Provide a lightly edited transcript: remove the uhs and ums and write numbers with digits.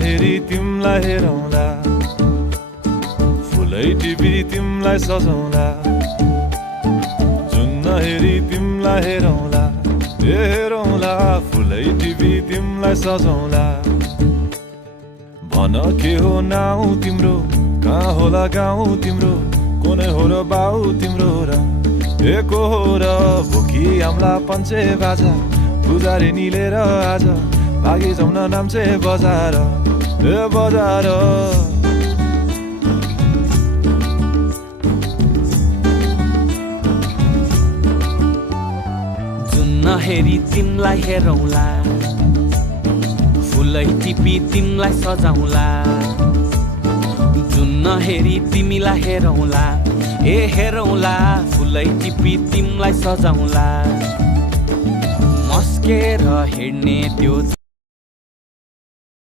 हेरी तिमलाई हेरौँला, फुलै टिपी तिमलाई सजाउँला। जुन हेरी तिमलाई हेरौँला, हेरौँला, फुलै टिपी तिमलाई सजाउँला। भन के हो नाउ तिम्रो, कहाँ होला गाउँ तिम्रो, कोनै हो र बाउ तिम्रो र को हो र भोकी आम्ला पञ्चे बाजा। पुजारी निलेर आज भागी जाउन नाम्चे बजार, बजार। जुन हेरी तिमलाई हेरौँला, फुलै टिपी तिमलाई सजाउँला। जुन हेरी तिमीलाई हेरौँला, हेरौँला, फुलै टिपी तिमलाई सजाउँला। मस्केर हिँड्ने त्यो